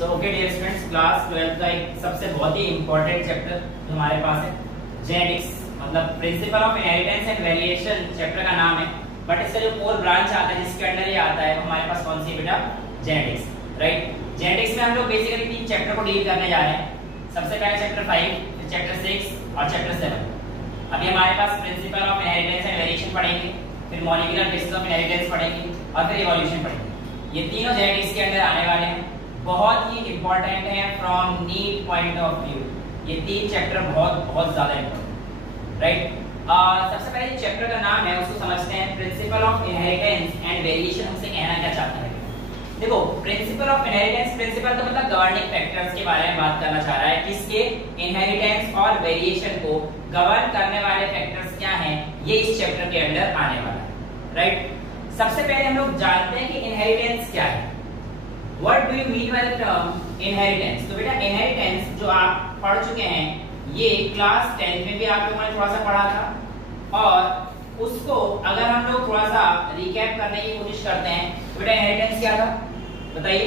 सो okay dear students, class 12 का एक सबसे बहुत ही इंपॉर्टेंट चैप्टर हमारे पास है जेनेटिक्स, मतलब principal of inheritance and variation chapter का नाम है। बट इसका जो कोर ब्रांच आता है जिसके अंडर ये आता है हमारे पास कौन सी बेटा, जेनेटिक्स, राइट। जेनेटिक्स में हम लोग बेसिकली 3 चैप्टर को डील करने जा रहे हैं। सबसे पहले चैप्टर 5, फिर चैप्टर 6 और चैप्टर 7। अभी हमारे पास principle of inheritance and variation पढ़ेंगे, फिर मॉलिक्यूलर बेसिस ऑफ इनहेरिटेंस पढ़ेंगे और फिर इवोल्यूशन पढ़ेंगे। ये तीनों जेनेटिक्स के अंदर आने वाले हैं, बहुत ही इंपॉर्टेंट है from NEET point of view. ये 3 चैप्टर बहुत ज्यादा इंपॉर्टेंट, राइट। सबसे पहले चैप्टर का नाम है उसको समझते हैं, principal of inheritance and variation. हमसे कहना क्या चाहता है? देखो, प्रिंसिपल ऑफ इनहेरिटेंस, प्रिंसिपल का मतलब गवर्निंग फैक्टर्स के बारे में बात करना चाह रहा है, किसके, इनहेरिटेंस और वेरिएशन को गवर्न करने वाले फैक्टर्स क्या हैं, ये इस चैप्टर के अंदर आने वाला है, राइट। सबसे पहले हम लोग जानते हैं कि इनहेरिटेंस क्या है। What do you mean by the term inheritance? तो बेटा इनहेरिटेंस जो आप पढ़ चुके हैं, ये क्लास 10 में भी आप लोगों ने थोड़ा सा पढ़ा था, और उसको अगर हम लोग थोड़ा सा रिकैप करने की कोशिश करते हैं तो बेटा इनहेरिटेंस क्या था बताइए?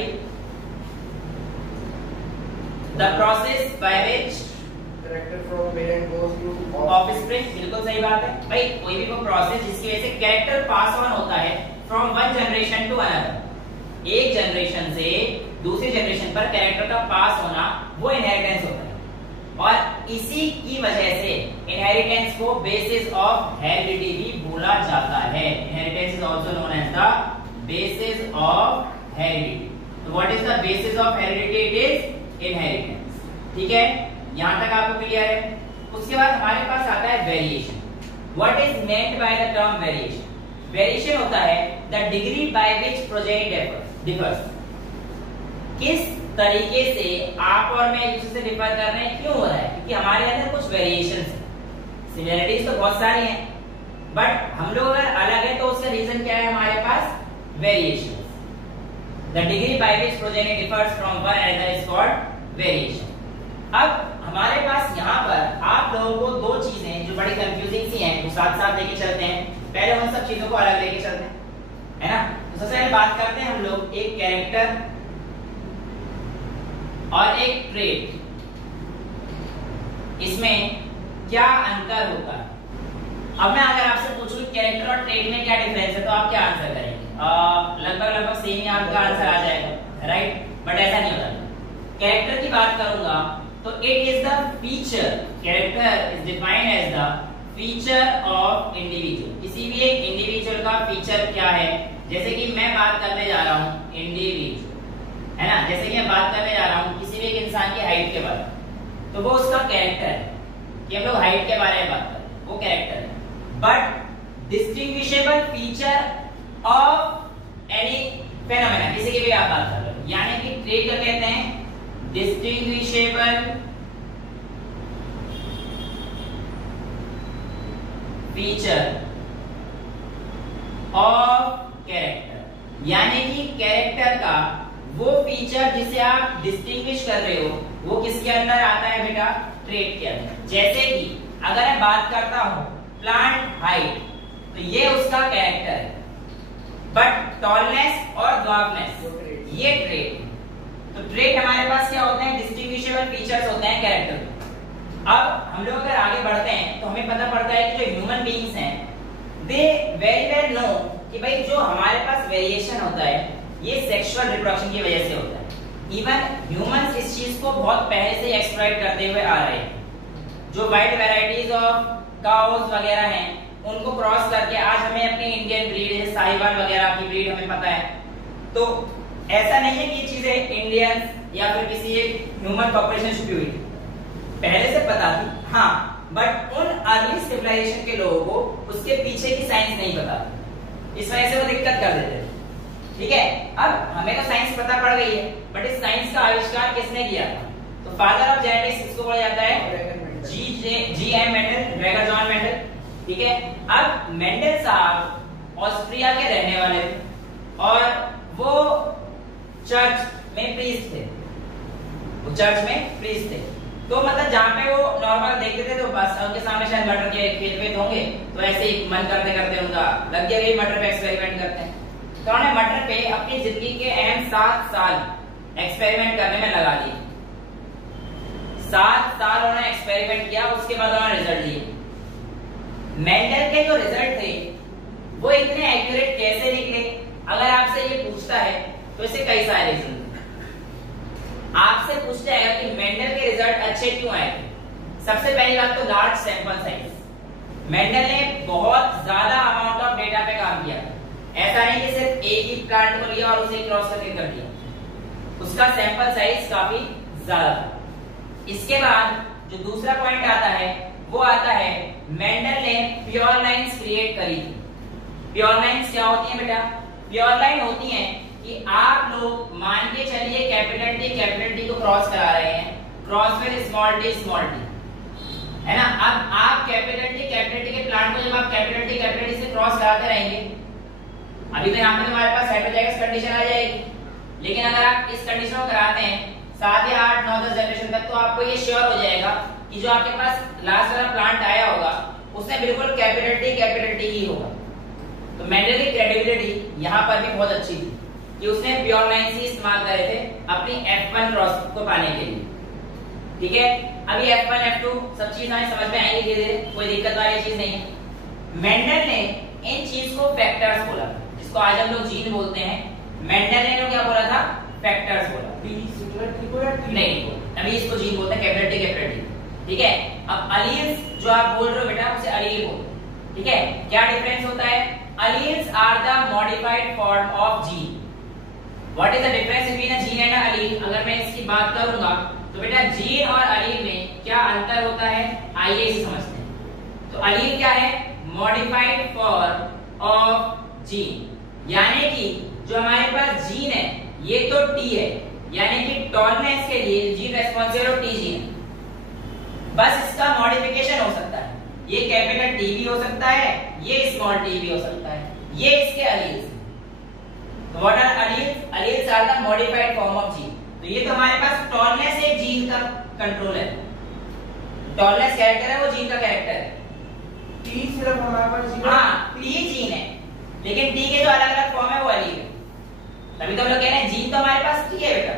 The process by which character from parent goes to offspring, बिल्कुल सही बात है भाई। कोई भी वो प्रोसेस जिसकी वजह से कैरेक्टर पास ऑन होता है from one generation to another, एक जनरेशन से दूसरी जनरेशन पर कैरेक्टर का पास होना, वो इनहेरिटेंस होता है। और इसी की वजह से इनहेरिटेंस को बेसिस ऑफ हेरिडिटी भी बोला जाता है। Inheritance is also known as the basis of heredity. तो what is the basis of heredity? It is inheritance. ठीक है, यहां तक आपको क्लियर है। उसके बाद हमारे पास आता है variation. What is meant by the term variation? Variation होता है the degree by which progeny differs. किस तरीके से आप और मैं एक दूसरे से डिफर कर रहे हैं, क्यों हो रहा है? क्योंकि हमारे अंदर कुछ वेरिएशंस हैं। सिमिलरिटीज तो बहुत सारी हैं, बट हम लोग अगर अलग है तो उसका रीजन क्या है? हमारे पास variations. The degree by which progeny differs from one another is called variation. अब हमारे पास यहाँ पर आप लोगों को 2 चीजें जो बड़ी कंफ्यूजिंग सी हैं वो साथ साथ लेके चलते हैं। पहले उन सब चीजों को अलग लेके चलते हैं, है ना। तो सबसे पहले बात करते हैं हम लोग एक कैरेक्टर और एक ट्रेट, इसमें क्या अंतर होता है? अब मैं अगर आपसे पूछूं कैरेक्टर और ट्रेट में क्या डिफरेंस है तो आप क्या आंसर करेंगे? लगभग सेम ही आपका आंसर आ जाएगा, राइट। बट ऐसा नहीं होता। कैरेक्टर की बात करूंगा तो it is the feature, character is defined as the feature of individual. किसी भी एक इंडिविजुअल का फीचर क्या है? जैसे कि मैं बात करने जा रहा हूं इंडिविजुअल, है ना। जैसे कि मैं बात करने जा रहा हूं किसी भी एक इंसान की हाइट के बारे में, तो वो उसका कैरेक्टर है कि हम लोग हाइट के बारे में बात कर रहे हैं, वो कैरेक्टर है। But distinguishable feature of any phenomena, किसी की भी आप बात कर रहे हो, यानी कि ट्रेट को कहते हैं डिस्टिंग्विशेबल फीचर ऑफ कैरेक्टर, यानी कि कैरेक्टर का वो फीचर जिसे आप डिस्टिंग्विश कर रहे हो वो किसके अंदर आता है बेटा? ट्रेट के अंदर। जैसे कि अगर मैं बात करता हूं प्लांट हाइट, तो ये उसका कैरेक्टर है, बट टॉलनेस और ड्वार्फनेस ये ट्रेट। तो ट्रेट हमारे पास क्या होते हैं? डिस्टिंग्विशेबल फीचर्स होते हैं कैरेक्टर। अब हम लोग अगर आगे बढ़ते हैं तो हमें पता पड़ता है कि जो ह्यूमन बीइंग्स हैं दे वेरी वेल नो कि भाई जो हमारे पास वेरिएशन होता है ये सेक्सुअल रिप्रोडक्शन की वजह से होता है। इवन ह्यूमंस इस चीज को बहुत पहले से एक्सप्लॉइट करते हुए आ रहे हैं। जो वाइड वैरायटीज ऑफ काउज वगैरह हैं उनको क्रॉस करके आज हमें अपनी इंडियन ब्रीड जैसे साहिवाल वगैरह की ब्रीड हमें पता है। तो ऐसा नहीं है कि ये चीजें इंडियन या फिर किसी एक ह्यूमन पॉपुलेशन से हुई, पहले से पता थी, हाँ, बट उन अर्ली सिविलाइजेशन के लोगों को उसके पीछे की साइंस नहीं पता, इस वजह से वो दिक्कत कर देते थे। ठीक है, अब हमें तो साइंस पता पड़ गई है, बट इस साइंस का आविष्कार किसने किया था? तो फादर ऑफ जेनेटिक्स इसको बोला जाता है G M Mendel, Gregor John Mendel. ठीक है, अब मेंडल साहब ऑस्ट्रिया के रहने वाले थे और वो चर्च में प्रीस्ट थे, वो चर्च में प्रीस्ट थे। तो मतलब जहाँ पे वो नॉर्मल देखते थे तो बस उनके सामने शायद मटर के खेत वेत होंगे, तो ऐसे ही मन करते करते उनका लग गया कि मटर पे एक्सपेरिमेंट करते हैं। तो उन्होंने मटर पे अपनी जिंदगी के अहम 7 साल एक्सपेरिमेंट करने में लगा दिए। 7 साल उन्होंने एक्सपेरिमेंट किया, उसके बाद उन्होंने रिजल्ट दिए। मेंडल के जो रिजल्ट थे वो इतने एक्यूरेट कैसे निकले? अगर आपसे ये पूछता है तो इसे कई सारे रीजन आपसे पूछ जाएगा कि मेंडल के रिजल्ट अच्छे क्यों आए। सबसे पहली बात तो लार्ज सैंपल साइज। मेंडल ने बहुत ज्यादा अमाउंट ऑफ डेटा पे काम किया। ऐसा नहीं कि सिर्फ एक ही प्लांट को लिया और उसे क्रॉस करके कर दिया, उसका सैंपल साइज काफी ज्यादा था। इसके बाद जो दूसरा पॉइंट आता है वो आता है मेंडल ने प्योर लाइंस क्रिएट करी थी। प्योर लाइंस क्या होती हैं बेटा? प्योर लाइन होती हैं कि आप लोग मान के चलिए कैपिटल टी को क्रॉस करा रहे हैं, क्रॉस फिर स्मॉल टी है ना। अब आप कैपिटल टी के प्लांट को जब आप कैपिटल टी से क्रॉस कराते रहेंगे, अभी तो यहाँ पे हमारे पास हेटेरोजाइगस कंडीशन आ जाएगी, लेकिन अगर आप इस कंडीशन को कराते हैं 7 या 8 9 10 जनरेशन तक, तो आपको ये श्योर हो जाएगा कि जो आपके पास लास्ट वाला प्लांट आया होगा उसमें बिल्कुल कैपिटल टी ही होगा। तो मेंडल की क्रेडिबिलिटी यहाँ पर भी बहुत अच्छी थी कि उसने प्योर लाइंस ही इस्तेमाल करे थे अपनी F1 क्रॉस को पाने के लिए। ठीक है, अभी F1 F2 सब चीज हमें समझ में आएंगी धीरे धीरे, कोई दिक्कत वाली चीज नहीं है। मेंडल ने इन चीज को फैक्टर्स बोला, जिसको आज हम लोग जीन बोलते हैं। मेंडल ने क्या बोला था? फैक्टर्स बोला। नहीं, अभी इसको जीन बोलते हैं, कैपिटल टी। ठीक है, अब अलील्स जो आप बोल रहे हो बेटा उसे अलील बोलते हैं। ठीक है, क्या डिफरेंस होता है? Alleles are the modified form of gene. What is the difference between a gene and a allele? अगर मैं इसकी बात करूंगा तो बेटा जीन और अलील में क्या अंतर होता है, आइए इसे समझते हैं। तो अलील क्या है? मॉडिफाइड फॉर्म ऑफ जीन, यानी कि जो हमारे पास जीन है ये तो टी है, यानी कि टॉलनेस के लिए gene responsible of T gene, बस इसका मॉडिफिकेशन हो सकता है। ये कैपिटल टी भी हो सकता है, ये स्मॉल टी भी हो सकता है, ये इसके अलील्स। तो what are alleles? Alleles are the modified form of gene. तो ये तो हमारे पास टॉलनेस एक जीन का कंट्रोल है, टॉलनेस कैरेक्टर है, वो जीन का कैरेक्टर है। टी सिर्फ हमारे पास हाँ, टी जीन है, लेकिन टी के जो अलग अलग फॉर्म है वो अलील है। तभी तो हम लोग कह रहे हैं जीन तो हमारे पास टी है बेटा,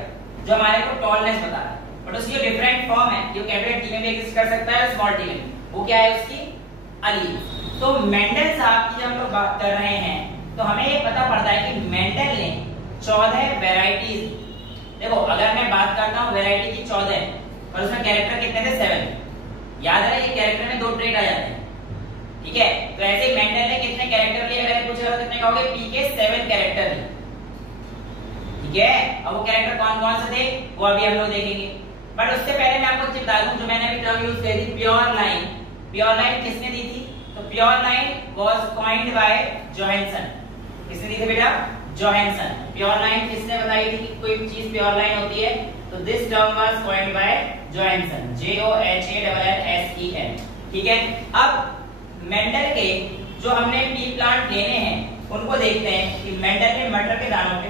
जो हमारे को टॉलनेस बता रहा है, बट उसकी जो डिफरेंट फॉर्म है, जो कैपिटल टी में भी एग्जिस्ट कर सकता है, स्मॉल टी में, वो क्या है? उसकी अलील। तो मेंडल साहब की जब हम लोग बात कर रहे हैं तो हमें ये पता पड़ता है कि मेंडल ने 14 वैरायटीज, देखो अगर मैं बात करता हूँ वैरायटी की 14 और उसमें कैरेक्टर कितने थे? 7। याद है ये कैरेक्टर में 2 ट्रेट आ जाते हैं। ठीक है, तो ऐसे मेंडल ने कितने कैरेक्टर लिए? अगर पूछा तो कितने कहोगे? पी के 7 कैरेक्टर लिए। ठीक है, अब वो कैरेक्टर कौन कौन से थे वो अभी हम लोग देखेंगे, बट उससे पहले मैं आपको बता दूं जो मैंने अभी टर्म यूज करी थी प्योर लाइन। प्योर लाइन किसने दी थी? तो pure line was coined bye Johansson. किसने दी थी बेटा? जोहानसन। प्योर लाइन किसने बताई थी कि कोई चीज प्योर लाइन होती है? तो this term was coined bye Johansson, JOHANSEN। ठीक है, अब मेंडल के जो हमने पी प्लांट लेने हैं उनको देखते हैं कि मेंडल ने मटर के दानों पे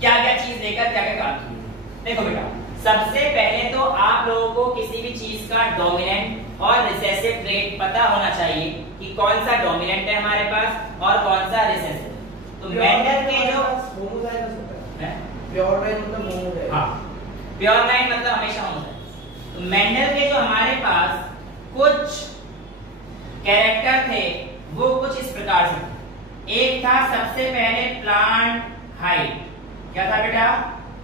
क्या क्या चीज देकर क्या क्या काम किया। देखो बेटा, सबसे पहले तो आप लोगों को किसी भी चीज का डोमिनेंट और रिसेसिव ट्रेट पता होना चाहिए कि कौन सा डोमिनेंट है हमारे पास और कौन सा रिसेसिव। तो मेंडल के जो प्योर लाइन मतलब होमोजाइगस, हाँ, प्योर लाइन मतलब हमेशा होमोजाइगस। तो मेंडल के जो हमारे पास कुछ कैरेक्टर थे वो कुछ इस प्रकार से। एक था सबसे पहले प्लांट हाइट। क्या था बेटा?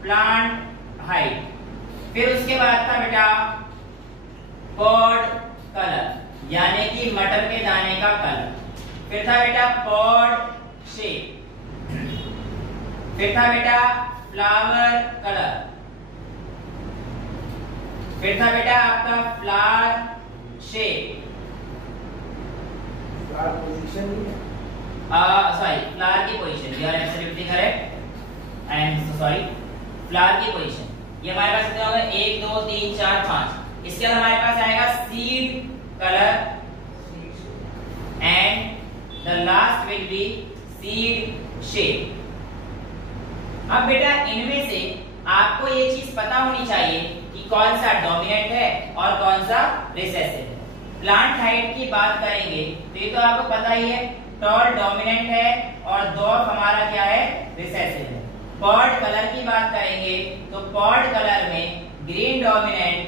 Plant height. फिर उसके बाद था बेटा पॉड कलर, यानी कि मटर के दाने का कलर। फिर था बेटा पॉड शेप। फिर था बेटा फ्लावर कलर। फिर था बेटा आपका flower shape, flower position sorry flower की position, you are absolutely correct. I am so sorry, flower की पोजीशन। ये हमारे पास कितने हो गए? 1 2 3 4 5। इसके बाद हमारे पास आएगा seed colour and the last will be seed shape. अब बेटा इनमें से आपको ये चीज पता होनी चाहिए कि कौन सा डोमिनेंट है और कौन सा रिसेसिव है। प्लांट हाइट की बात करेंगे तो ये तो आपको पता ही है, टॉल डोमिनेंट है और डॉर्फ हमारा क्या है? रिसेसिव है। पॉड कलर की बात करेंगे तो पॉड कलर में green dominant,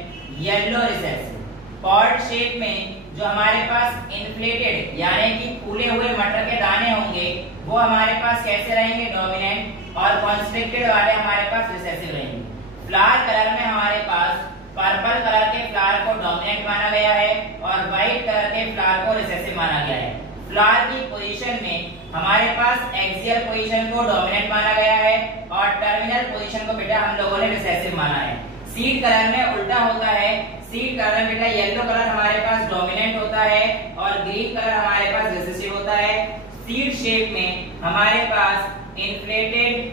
yellow recessive. Pod shape में जो हमारे पास इन्फ्लेटेड यानी कि फूले हुए मटर के दाने होंगे वो हमारे पास कैसे रहेंगे, डोमिनेंट, और कॉन्स्ट्रिक्टेड वाले हमारे पास रिसेसिव रहेंगे। फ्लावर कलर में हमारे पास पर्पल कलर के फ्लावर को डोमिनेंट माना गया है और व्हाइट कलर के फ्लावर को रिसेसिव माना गया है। फ्लावर की पोजीशन में हमारे पास एक्सियल पोजीशन को डोमिनेंट माना गया है और टर्मिनल पोजीशन को बेटा हम लोगों ने रिसेसिव माना है। सीड कलर में उल्टा होता है, सीड कलर में बेटा येलो कलर हमारे पास डोमिनेंट होता है और ग्रीन कलर हमारे पास रिसेसिव होता है। सीड शेप में हमारे पास इन्फ्लेटेड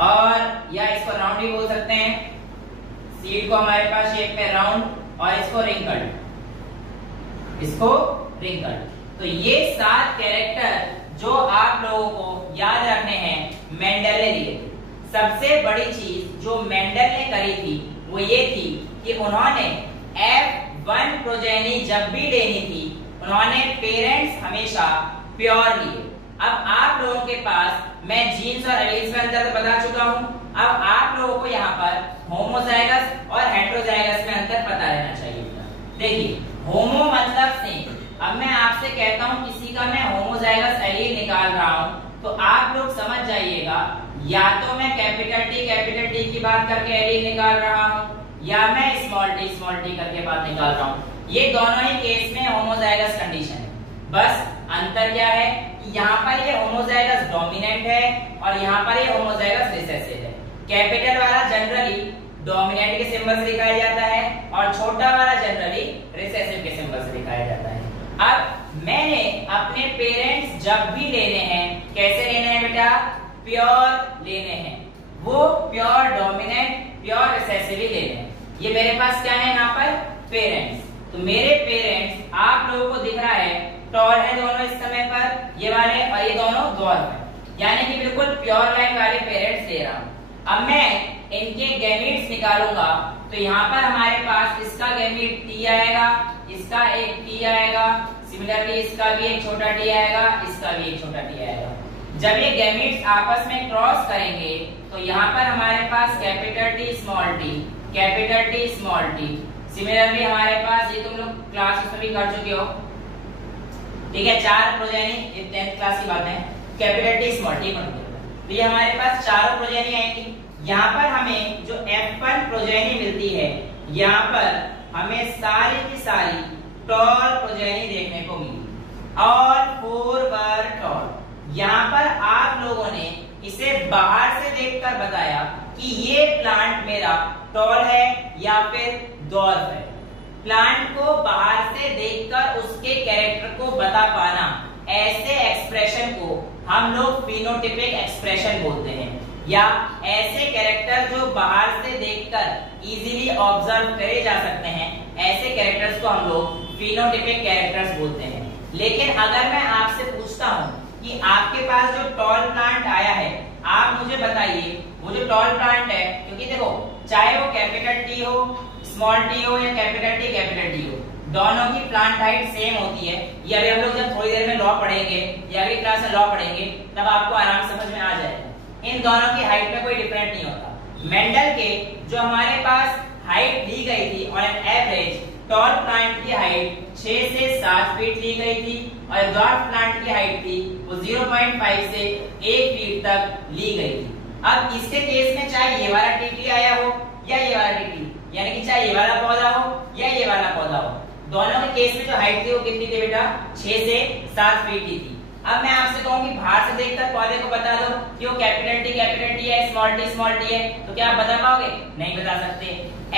और या इसको राउंड भी बोल सकते हैं, सीड को हमारे पास शेप में राउंड और इसको रिंकल्ड, तो ये 7 कैरेक्टर जो आप लोगों को याद रखने हैं मेंडल ने दिए थे। सबसे बड़ी चीज जो मेंडल ने करी थी वो ये थी कि उन्होंने F1 प्रोजेनी जब भी लेनी थी उन्होंने पेरेंट्स हमेशा प्योर लिए। अब आप लोगों के पास मैं जीन्स और एलील्स में अंतर तो बता चुका हूं, अब आप लोगों को यहाँ पर होमोजाइगस और हेटेरोजाइगस में अंतर पता रहना चाहिए। देखिए होमो मतलब सेम। अब मैं आपसे कहता हूं किसी का मैं होमोजाइगस एलील निकाल रहा हूं तो आप लोग समझ जाइएगा या तो मैं कैपिटल टी की बात करके एलील निकाल रहा हूं या मैं स्मॉल टी करके बात निकाल रहा हूं। ये दोनों ही केस में होमोजाइगस कंडीशन है। बस अंतर क्या है कि यहाँ पर ये होमोजाइगस डोमिनेंट है और यहाँ पर ये होमोजाइगस रिसेसिव है। कैपिटल वाला जनरली डोमिनेंट के सिंबल से दिखाया जाता है और छोटा वाला जनरली रिसेसिव के सिंबल से दिखाया जाता है। अब मैंने अपने पेरेंट्स जब भी लेने हैं कैसे लेने हैं बेटा, प्योर लेने हैं, वो प्योर डोमिनेंट प्योर रिसेसिव ही लेने हैं। ये मेरे पास क्या है यहाँ पर पेरेंट्स, तो मेरे पेरेंट्स आप लोगों को दिख रहा है टॉल है दोनों इस समय पर, ये वाले और ये दोनों द्वार है, यानी कि बिल्कुल प्योर लाइन वाले पेरेंट्स ले रहा हूं। अब मैं इनके गैमीट्स निकालूंगा तो यहाँ पर हमारे पास इसका गैमीट T आएगा, इसका एक T आएगा, सिमिलरली इसका भी एक छोटा T आएगा, इसका भी एक छोटा T आएगा। जब ये गैमीट्स आपस में क्रॉस करेंगे तो यहाँ पर हमारे पास capital T small t, similarly हमारे पास ये तुम लोग क्लास में भी कर चुके हो, ठीक है, 4 प्रोजेनी, ये 10th क्लास की बात है, कैपिटल T स्मॉल t तो ये हमारे पास चारों प्रोजेनी आएंगी। यहाँ पर हमें जो F1 प्रोजेनी मिलती है यहाँ पर हमें सारी की सारी टॉल प्रोजेनी देखने को मिली और 4 बार टॉल। यहाँ पर आप लोगों ने इसे बाहर से देखकर बताया कि ये प्लांट मेरा टॉल है या फिर डॉर्फ है। प्लांट को बाहर से देखकर उसके कैरेक्टर को बता पाना, ऐसे एक्सप्रेशन को हम लोग फिनोटिपिक एक्सप्रेशन बोलते हैं, या ऐसे कैरेक्टर जो बाहर से देखकर इजीली ऑब्जर्व करे जा सकते हैं, ऐसे कैरेक्टर्स को हम लोग फिनोटिपिक कैरेक्टर्स बोलते हैं। लेकिन अगर मैं आपसे पूछता हूँ कि आपके पास जो टॉल प्लांट आया है, आप मुझे बताइए वो जो टॉल प्लांट है, क्योंकि देखो चाहे वो कैपिटल T हो, स्मॉल t हो या कैपिटल T हो, दोनों की प्लांट हाइट सेम होती है। ये अभी हम लोग जब थोड़ी देर में लॉ पढ़ेंगे या अगली क्लास में लॉ पढ़ेंगे तब आपको आराम समझ में आ जाएगा। इन दोनों की हाइट में कोई डिफरेंट नहीं होता। मेंडल के जो हमारे पास हाइट दी गई थी on an average, tall plant की हाइट 6 से 7 फीट ली गई थी और डॉर्फ प्लांट की हाइट थी वो 0.5 से 1 फीट तक ली गई थी। अब इसके केस में चाहे ये वाला टीटी आया हो या ये वाला टीटी, यानी कि चाहे ये वाला पौधा हो या ये वाला पौधा हो, दोनों के केस में जो हाइट थी वो कितनी थी बेटा, 6 से 7 फीट की थी। अब मैं आपसे कहूं कि बाहर से देखकर पौधे को बता दो कि वो कैपिटल T है, स्मॉल t है, तो क्या आप बता पाओगे? नहीं बता सकते।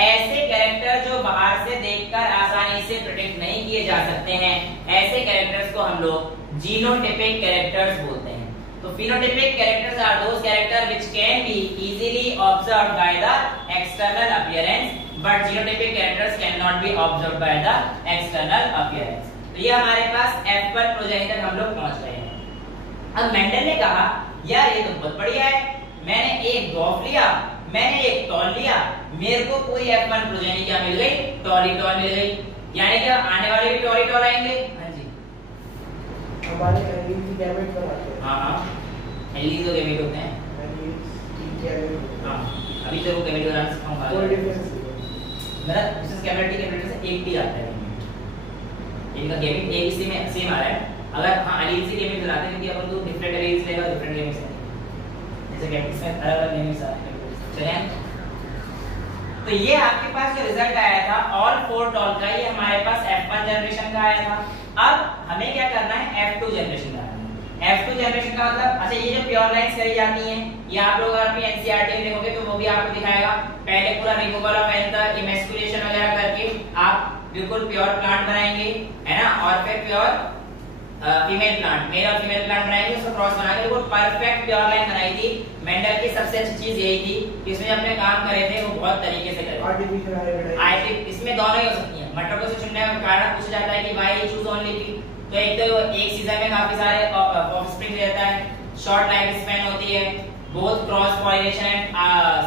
ऐसे कैरेक्टर जो बाहर से देखकर आसानी से प्रेडिक्ट नहीं किए जा सकते हैं, ऐसे कैरेक्टर्स को हम लोग जीनोटिपिक कैरेक्टर्स बोलते हैं। तो phenotypic characters are those characters which can be easily observed by the external appearance, but genotypic characters cannot be observed by the external appearance. तो ये हमारे पास F1 प्रोजेनी तक हम लोग पहुंच गए हैं। अब मेंडल ने कहा यार ये तो बहुत बढ़िया है, मैंने एक डॉर्फ लिया, मैंने एक टॉल लिया, मेरे को पूरी F1 प्रोजेनी क्या मिल गई, टॉल ही टॉल मिल गई, यानी कि आने वाले भी टॉल ही टॉल आएंगे। हाँ जी, हमारे एलील की गैमेट बनाते हैं। हाँ हाँ, एल्डिहाइड गैमेट होते हैं। हाँ, अभी तो गैमेट का नाम सिखाऊंगा। कोई डिफरेंस नहीं मेरा विशेष गैमेट से एक भी आता है, इनका गैमेट एक इसी में सेम आ रहा है। अगर हाँ एलील से गैमेट बनाते हैं क्योंकि अपन तो डिफरेंट एलील्स लेगा, डिफरेंट गैमेट्स हैं, जैसे गैमेट्स में अलग-अलग गैमेट्स आ रहे हैं। चलिए, तो ये आपके पास जो रिजल्ट आया था ऑल 4 टॉल का, ये हमारे पास F1 जनरेशन का आया था। अब हमें क्या करना है, F2 जनरेशन का। F2 जनरेशन का मतलब, अच्छा ये जो प्योर लाइंस करी जाती हैं, ये आप लोग अगर अपनी एनसीईआरटी में देखोगे तो वो भी आपको दिखाएगा। पहले पूरा रिमूवल ऑफ एंथर, इमेस्कुलेशन वगैरह करके आप बिल्कुल प्योर प्लांट बनाएंगे, है ना, और फिर प्योर फीमेल प्लांट, मेल और फीमेल प्लांट बनाएंगे, उसको क्रॉस बना के वो परफेक्ट प्योर लाइन बनाई थी। मेंडल की सबसे अच्छी चीज यही थी कि इसमें अपने काम करे थे वो बहुत तरीके से करे। आर्टिफिशियल हाइब्रिड इसमें दोनों ही हो सकती हैं। मटरों से चुनने का कारण पूछा जाता है कि व्हाई चूज ओनली थी, तो एक तो एक सीजन में काफी सारे ऑफस्प्रिंग रहता है, शॉर्ट लाइफ स्पैन होती है, both cross pollination and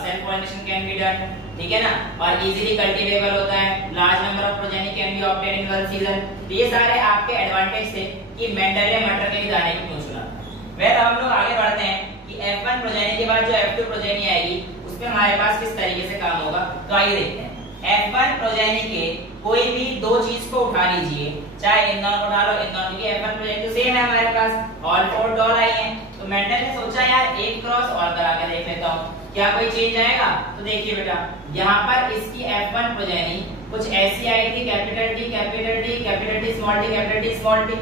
self pollination can be done, ठीक है ना, और इजीली कल्टीवेबल होता है, large number of progeny can be obtain in one season. ये सारे आपके एडवांटेज थे कि मेंडल ने मटर के लिए जाने की क्यों चुना। वह हम लोग आगे बढ़ते हैं कि F1 प्रोजेनी के बाद जो F2 प्रोजेनी आएगी उसमें हमारे पास किस तरीके से काम होगा। तो आइए देखते हैं। F1 प्रोजेनी के कोई भी दो चीज को उठा लीजिए, चाहे इन दोनों को उठा लो, इन दोनों की F1 प्रोजेनी तो सेम है हमारे पास, ऑल 4 डॉल आई हैं। तो मेंडल ने सोचा यार एक क्रॉस और करा के देख लेता हूं क्या कोई चेंज आएगा। तो देखिए बेटा, यहाँ पर इसकी F1 प्रोजेनी कुछ ऐसी आई थी, capital T capital T capital T small T capital T small T.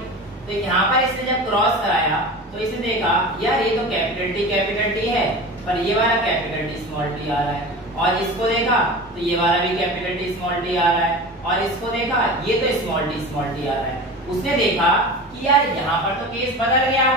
तो यहाँ पर इसने जब क्रॉस कराया तो इसने देखा यार ये तो कैपिटल टी है, पर ये वाला कैपिटल टी स्मॉल टी आ रहा है, और इसको देखा तो ये वाला भी कैपिटल टी स्मॉल टी आ रहा है, और इसको देखा ये तो स्मॉल टी आ रहा है। उसने देखा कि यार यहाँ पर तो केस बदल गया,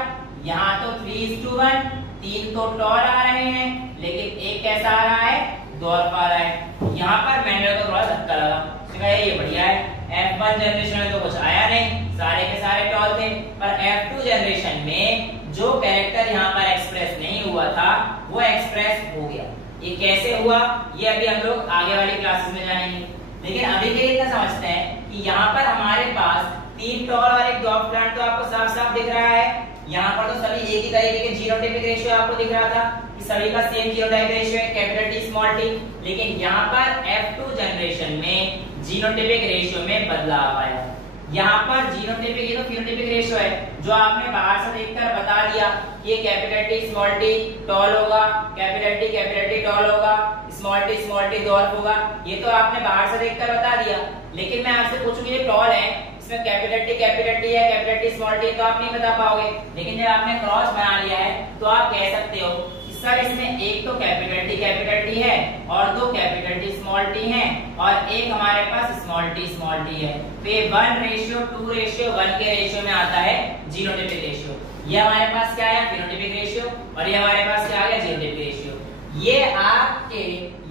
यहाँ तो 3:1 3 तो टॉल आ रहे हैं, लेकिन एक कैसा आ रहा है, डॉर्फ आ रहा है। यहाँ पर मेंडल को थोड़ा धक्का लगा, उसने कहा ये बढ़िया है, F1 जनरेशन में तो कुछ आया नहीं, सारे के सारे टॉल थे, पर F2 जनरेशन में जो कैरेक्टर यहाँ पर एक्सप्रेस नहीं हुआ था वो एक्सप्रेस हो गया। ये कैसे हुआ ये अभी हम लोग आगे वाली क्लासेस में जानेंगे, लेकिन अभी के लिए इतना समझते हैं कि यहाँ पर हमारे पास 3 टॉल और एक डॉर्फ प्लांट तो आपको साफ साफ दिख रहा है। यहाँ पर तो सभी एक ही तरीके के जीनोटाइपिक रेशियो आपको दिख रहा था कि सभी का सेम जीनोटाइप रेशियो है, कैपिटल टी स्मॉल टी। लेकिन यहाँ पर F2 जनरेशन में जीनोटाइपिक रेशियो में बदलाव आया। यहाँ पर जीनोटाइपिक, ये तो फिनोटाइपिक रेशियो है जो आपने बाहर से देखकर बता दिया कि ये capital T small T tall होगा, कैपिटल टी टॉल होगा, स्मॉल टी डॉर्फ होगा, ये तो आपने बाहर से देखकर बता दिया। लेकिन मैं आपसे पूछूंगी ये टॉल है, इसमें कैपिटल टी है, कैपिटल टी स्मॉल टी, तो आप नहीं बता पाओगे। लेकिन जब आपने क्रॉस बना लिया है तो आप कह सकते हो कि सर इसमें एक तो कैपिटल टी है और दो कैपिटल टी स्मॉल टी है और एक हमारे पास स्मॉल टी है। तो ये 1:2:1 के रेशियो में आता है जीनोटाइपिक रेशियो। ये हमारे पास क्या है, फिनोटाइपिक रेशियो, और ये हमारे पास क्या आ गया, जीनोटाइपिक रेशियो। ये आपके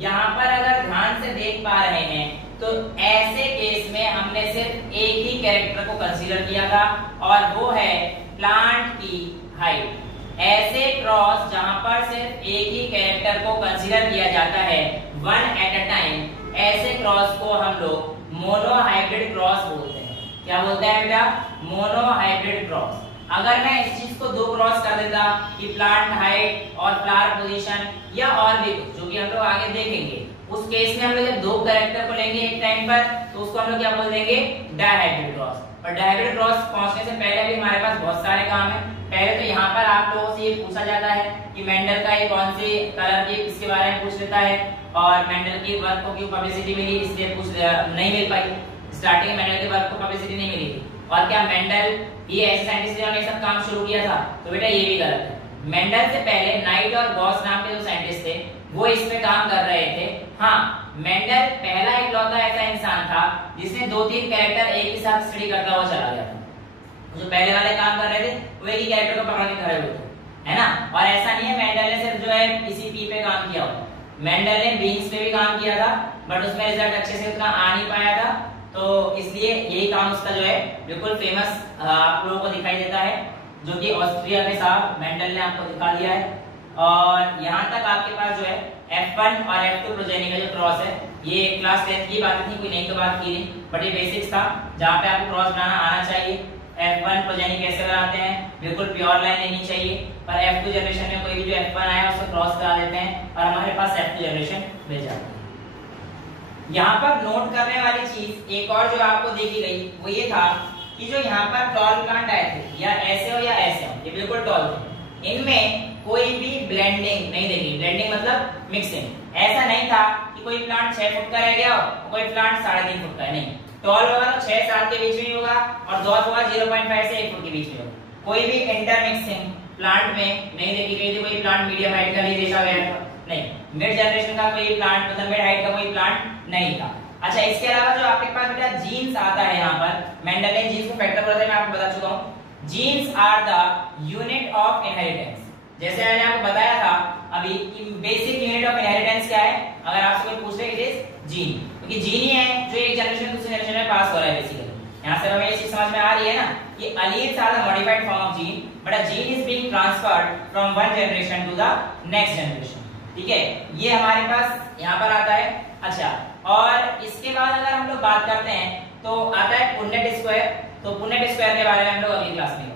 यहाँ पर अगर ध्यान से देख पा रहे हैं तो ऐसे केस में हमने सिर्फ एक ही कैरेक्टर को कंसीडर किया था और वो है प्लांट की हाइट। ऐसे क्रॉस जहां पर सिर्फ एक ही कैरेक्टर को कंसीडर किया जाता है वन एट अ टाइम, ऐसे क्रॉस को हम लोग मोनोहाइब्रिड क्रॉस बोलते हैं। क्या बोलते हैं बेटा, मोनोहाइब्रिड क्रॉस। अगर मैं इस चीज को दो क्रॉस कर देता कि प्लांट हाइट और फ्लावर पोजीशन या और भी कुछ जो कि हम लोग आगे देखेंगे, उस केस में हम लोग जब दो कैरेक्टर को लेंगे एक टाइम पर तो उसको हम लोग क्या बोल देंगे, डायहाइब्रिड क्रॉस। और डायहाइब्रिड क्रॉस पहुंचने से पहले भी हमारे पास बहुत सारे काम है। पहले तो यहाँ पर आप लोगों से ये पूछा जाता है कि मेंडल का ये कौन सी कलर की, इसके बारे में पूछ लेता है, और मेंडल की वर्क को क्यों पब्लिसिटी मिली, इसलिए नहीं मिल पाई। स्टार्टिंग में मेंडल के वर्क को पब्लिसिटी नहीं मिली थी। और क्या मेंडल ये ऐसे साइंटिस्ट जिन्होंने सब काम शुरू किया था, तो बेटा ये भी गलत है। मेंडल से पहले नाइट और गॉस नाम के जो साइंटिस्ट थे वो इस पे काम कर रहे थे। हाँ, मेंडल पहला इकलौता ऐसा इंसान था जिसने 2-3 कैरेक्टर एक ही साथ स्टडी करता हुआ चला गया था। जो पहले वाले काम कर रहे थे वो एक ही कैरेक्टर को पकड़ के खड़े हुए थे, है ना। और ऐसा नहीं है मेंडल ने सिर्फ जो है किसी पी पे काम किया हो, मेंडल ने बीन्स पे भी काम किया था, बट उसमें रिजल्ट अच्छे से उतना आ नहीं पाया था, तो इसलिए यही काम उसका जो है बिल्कुल फेमस आप लोगों को दिखाई देता है, जो कि ऑस्ट्रिया के साथ मेंडल ने आपको दिखा दिया है। और यहाँ तक आपके पास जो है F1 और F2 प्रोजेनी का जो क्रॉस है, ये क्लास 10 की बात थी, कोई नई तो बात की नहीं, बट ये बेसिक्स था जहाँ पे आपको क्रॉस बनाना आना चाहिए। F1 प्रोजेनी कैसे बनाते हैं, बिल्कुल प्योर लाइन लेनी चाहिए, पर F2 जनरेशन में कोई भी जो F1 आया उसको क्रॉस करा देते हैं और हमारे पास F2 जनरेशन मिल जाती है। यहाँ पर नोट करने वाली चीज एक और जो आपको देखी गई वो ये था कि जो यहाँ पर टॉल प्लांट आए थे या ऐसे हो या ऐसे हो, ये बिल्कुल टॉल थे, इनमें कोई भी ब्लेंडिंग नहीं देखी। ब्लेंडिंग मतलब मिक्सिंग। ऐसा नहीं था कि कोई प्लांट 6 फुट का रह गया हो, कोई प्लांट 3.5 फुट का, नहीं। टॉल होगा तो 6-7 के बीच में ही होगा और डॉट होगा 0.5 से 1 फुट के बीच में होगा। कोई भी इंटरमिक्सिंग प्लांट में नहीं देखी गई थी। कोई प्लांट मीडियम हाइट का नहीं देखा गया था, नहीं। मिड जनरेशन का कोई प्लांट मतलब मिड हाइट का कोई प्लांट नहीं था। अच्छा, इसके अलावा जो आपके पास बेटा जीन्स आता है, यहाँ पर मेंडेलियन जीन्स को फैक्टर बोलते हैं, मैं आपको बता चुका हूँ। Genes are the unit of inheritance. जैसे मैंने आपको बताया था अभी कि बेसिक यूनिट ऑफ इनहेरिटेंस क्या है, अगर आपसे कोई पूछ ले कि जीन, क्योंकि जीन ही है जो एक जनरेशन दूसरी जनरेशन में पास हो रहा है बेसिकली। यहाँ से हमें ये चीज समझ में आ रही है ना कि alleles are the modified form of gene, but a gene is being transferred from one generation to the next generation। ठीक है, ये हमारे पास यहाँ पर आता है। अच्छा, और इसके बाद अगर हम लोग बात करते हैं तो आता है पुन्नेट स्क्वायर। तो पुन्नेट स्क्वायर के बारे में हम लोग अगली क्लास में